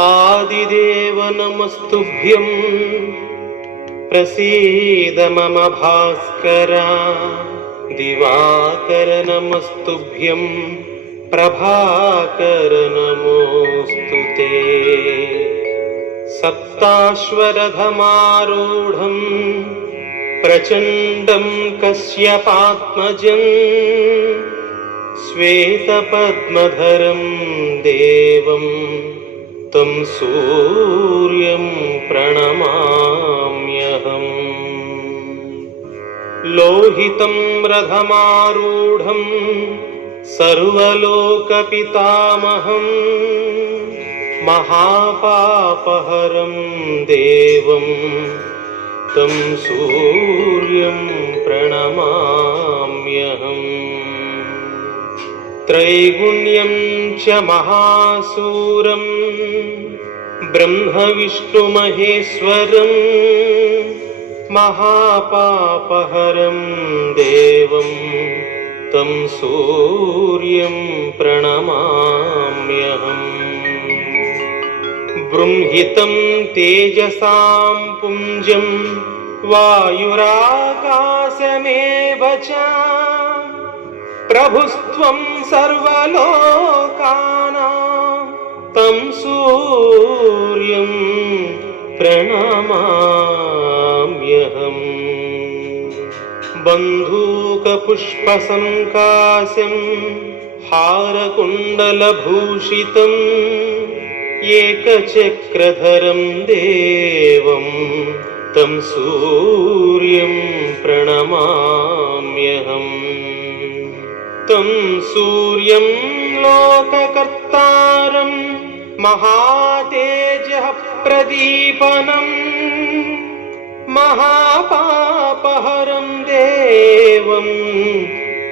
आदिदेव नमस्तुभ्यं प्रसीद मम भास्कर। दिवाकर नमस्तुभ्यं प्रभाकर नमोऽस्तुते। सप्ताश्वरथमारूढं प्रचण्डं कश्यपात्मजं श्वेतपद्मधरं देवं तं सूर्यं प्रणमाम्यहम्। लोहितं रथमारूढं सर्वलोकपितामहं महापापहरं देवं तं सूर्यं प्रणमाम्यहम्। त्रैगुण्यं च महासूरं ब्रह्मविष्णुमहेश्वरं महापापहरं देवं तं सूर्यं प्रणमाम्यहम्। बृंहितं तेजसां पुञ्जं वायुराकाशमेव च प्रभुस्त्वं सर्वलोकानां तं सूर्यं प्रणमाम्यहम्। बन्धूकपुष्पसङ्काशं हारकुण्डलभूषितं एकचक्रधरं देवं तं सूर्यं प्रणमाम्यहम्। तं सूर्यं लोककर्तारं महातेजः प्रदीपनं महापापहरं देवं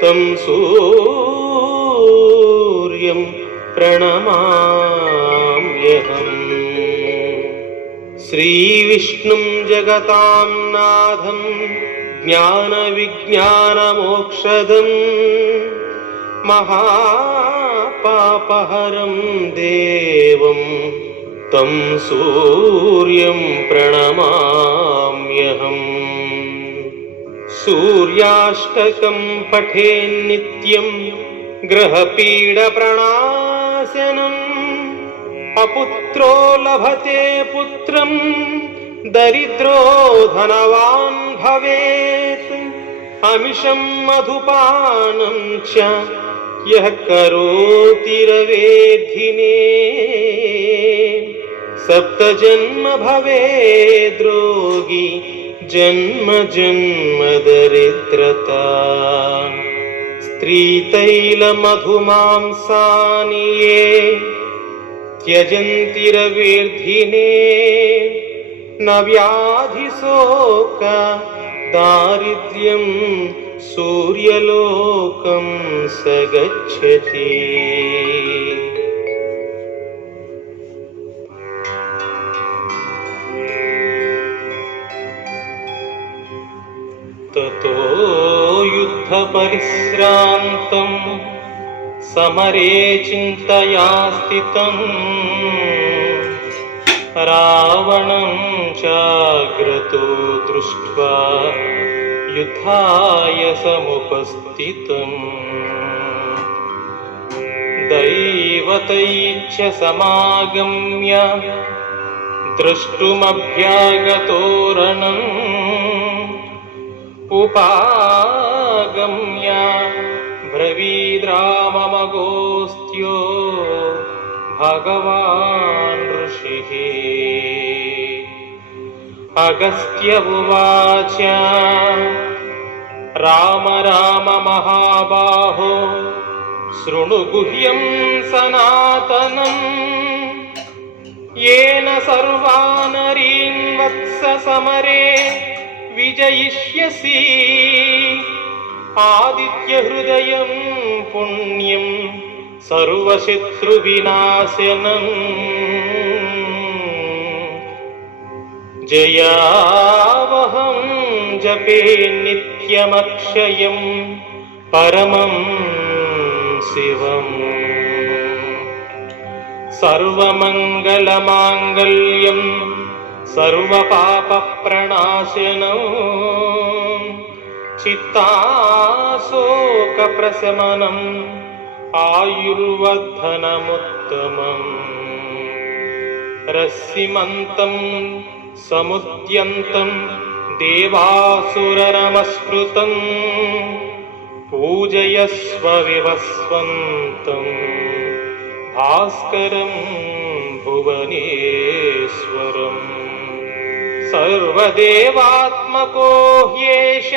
तं सूर्यं प्रणमाम्यहम्। श्रीविष्णुं जगतां नाथं ज्ञानविज्ञानमोक्षदम् महापापहरं देवं तं सूर्यं प्रणमाम्यहम्। सूर्याष्टकं पठेन्नित्यं ग्रहपीडप्रणाशनम् अपुत्रो लभते पुत्रं दरिद्रो धनवान् भवेत्। अमिषं मधुपानं च यः करोति रवेद्धिने सप्तजन्म भवेद्रोगी जन्म जन्म दरिद्रता। स्त्रीतैलमधुमांसानि ये त्यजन्ति रवेद्धिने न व्याधिशोक दारिद्र्यं सूर्यलोकं स गच्छति। ततो युद्धपरिश्रान्तं समरे चिन्तया स्थितं रावणं चाग्रतो दृष्ट्वा युद्धाय समुपस्थितम्। दैवतैश्च समागम्य द्रष्टुमभ्यागतो रणम् उपागम्य ब्रवीद्राममगोस्त्यो भगवान् ऋषिः। अगस्त्य उवाच राम राम महाबाहो शृणु गुह्यं सनातनम् येन सर्वानरीन् वत्स समरे विजयिष्यसि। आदित्यहृदयं पुण्यं सर्वशत्रुविनाशनम् जयावहं जपे नित्यमक्षयं परमं शिवम्। సర్వమంగళమాంగళ్యం సర్వపాపప్రణాశనం చిత్తాశోకప్రశమనం ఆయుర్వర్ధనముత్తమం రశ్మిమంతం సముద్యంతం దేవాసురనమస్కృతం పూజయస్వ వివస్వంతం భాస్కరం భువనేశ్వరం సర్వదేవాత్మకో హ్యేష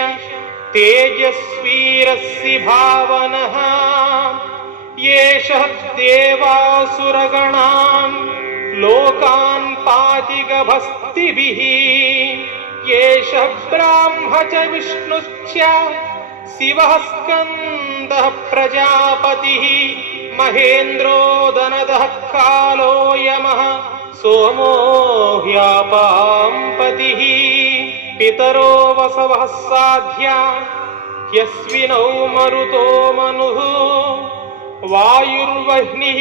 తేజస్వీరస్సి భావనః ఏషః దేవాసురగణాన్ లోకాన్ పాతిగభస్తిభిః ఏషః బ్రాహ్మ చ విష్ణుశ్చ శివః స్కందః ప్రజాపతిః మహేంద్రో దనదః కాలో యమః సోమో హ్యాపాంపతిః పితరో వసవః సాధ్యా హ్యస్వినౌ మరుతో మనుః వాయుర్వహ్నిః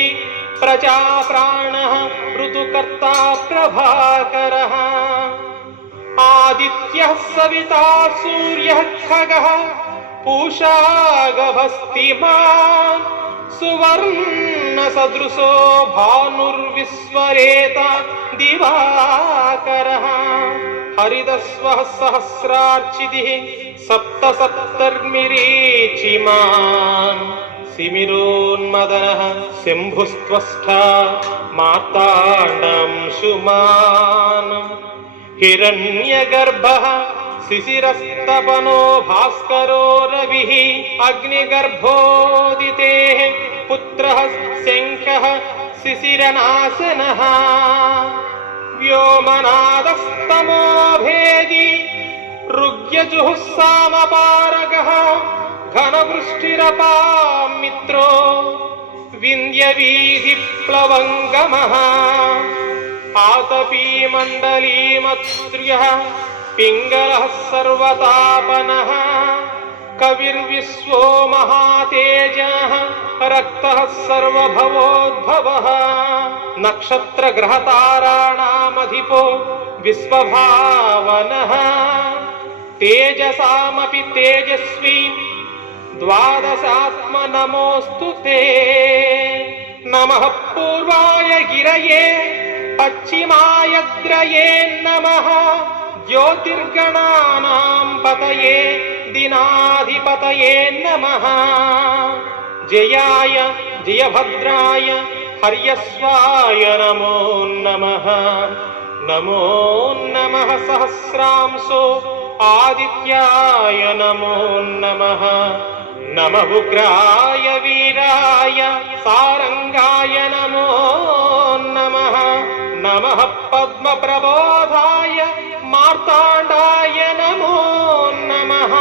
ప్రజాప్రాణః ఋతుకర్తా ప్రభాకరः ఆదిత్యః సవితా సూర్యః ఖగః పూషా గభస్తిమాన్ సువర్ణసదృశో భానుర్విశ్వరేత దివాకరः హరిదస్వః సహస్రార్చితిః సప్త సప్తర్మిరీచిమాన్ సిమిరోన్మదనః శంభుస్త్వష్టా మార్తాండంశుమాన్ హిరణ్యగర్భః శిశిరస్తపనో భాస్కరో రవిః అగ్నిగర్భోదితేః పుత్రః శంఖః శిశిరనాశనః వ్యోమనాదస్తమోభేది ఋగ్యజుఃసామపారగः ఘనవృష్టిరపామిత్రో వింధ్యవీధిప్లవంగమః ఆతపీమండలీమత్స్రియः పింగళः సర్వతాపనః కవిర్విశ్వో మహాతేజః రక్తః సర్వభవోద్భవः నక్షత్రగ్రహతారాణామధిపో విశ్వభావనః తేజసామపి తేజస్వీ ద్వాదశాత్మ నమోऽस्तु తే నమః పూర్వాయ గిరయే పశ్చిమాయద్రయే నమః జ్యోతిర్గణానాం పతయే దినాధిపతయే నమః జయాయ జయభద్రాయ హర్యస్వాయ నమో నమః నమో నమః సహస్రాంశో ఆదిత్యాయ నమో నమః నమః ఉగ్రాయ వీరాయ సారంగాయ నమో నమః నమః పద్మప్రబోధాయ మార్తాండాయ నమో నమః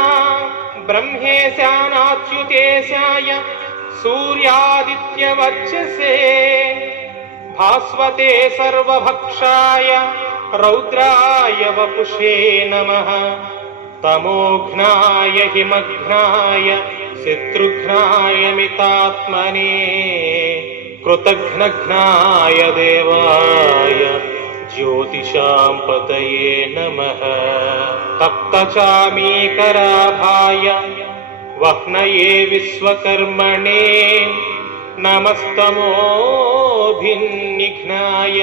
బ్రహ్మేశానాచ్యుతేశాయ సూర్యాదిత్యవర్చసే భాస్వతే సర్వభక్షాయ రౌద్రాయ వపుషే నమః తమోఘ్నాయ హిమఘ్నాయ శత్రుఘ్నాయ మితాత్మనే కృతఘ్నఘ్నాయ దేవాయ జ్యోతిషాం పతయే నమః తప్తచామీకరాభాయ వహ్నయే విశ్వకర్మణే నమస్తమోభిన్నిఘ్నాయ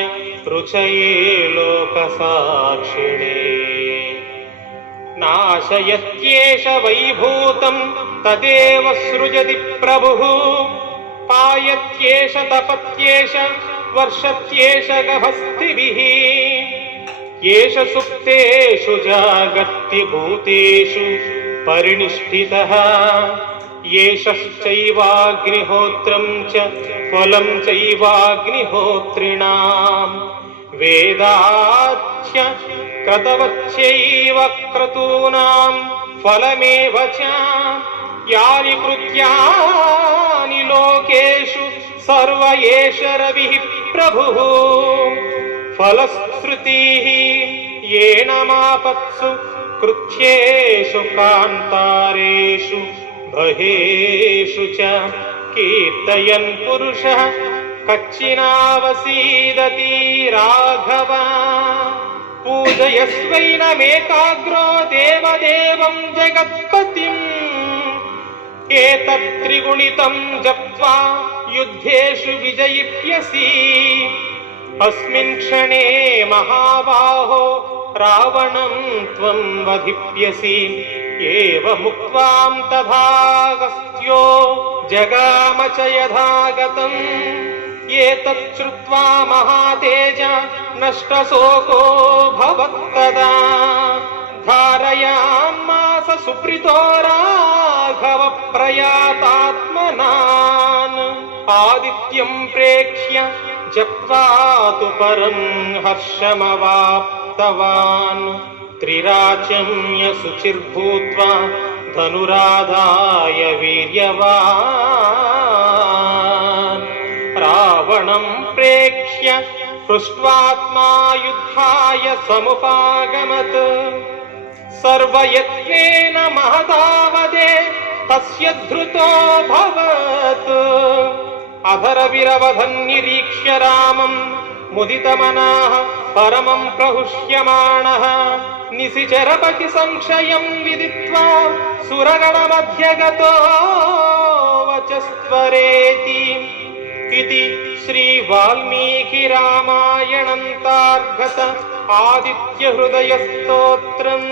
రుచయే లోకసాక్షిణే నాశయత్యేష వైభూతం తదేవ సృజతి ప్రభుః పాయత్యేష తపత్యేష వర్షత్యేష గభస్తిభిః ఏష సుప్తేషు జాగర్తి భూతేషు పరినిష్ఠితః ఏషశ్చైవాగ్నిహోత్రం చ ఫలం చైవాగ్నిహోత్రిణాం వేదాచ్య క్రతవచ్చైవ క్రతూనాం ఫలమేవ చ యాని కృత్యాని లోకేషు సర్వ ఏష రవిః ప్రభుః ఫలశ్రుతిః ఏనమాపత్సు కృత్యేషు కాంతారేషు బహేషు చ కీర్తయన్ పురుషః कच्चिनावसीदति राघव पूजयस्वैनमेकाग्रो देवदेवं जगत्पतिम् एतत्त्रिगुणितं जप्त्वा युद्धेषु विजयिष्यसि अस्मिन् क्षणे महाबाहो रावणं त्वं वधिष्यसि एवमुक्त्वां तथागस्त्यो जगाम च यथागतम् एतत् श्रुत्वा महातेज नष्टशोको भवत्तदा धारयामास सुप्रीतो राघव प्रयातात्मनान् आदित्यं प्रेक्ष्य जप्त्वा तु परं हर्षमवाप्तवान् त्रिराचम्य शुचिर्भूत्वा धनुराधाय वीर्यवान् रावणं प्रेक्ष्य हृष्ट्वात्मा युद्धाय समुपागमत् सर्वयत्नेन महतावदे तस्य धृतोऽभवत् अधरविरवधन् निरीक्ष्य रामं मुदितमनः परमं प्रहुष्यमाणः निशिचरपति संशयं विदित्वा सुरगणमध्यगतो वचस्त्वरेति इति श्री वाल्मीकि रामायणं तार्गत आदित्य हृदय स्तोत्रम्।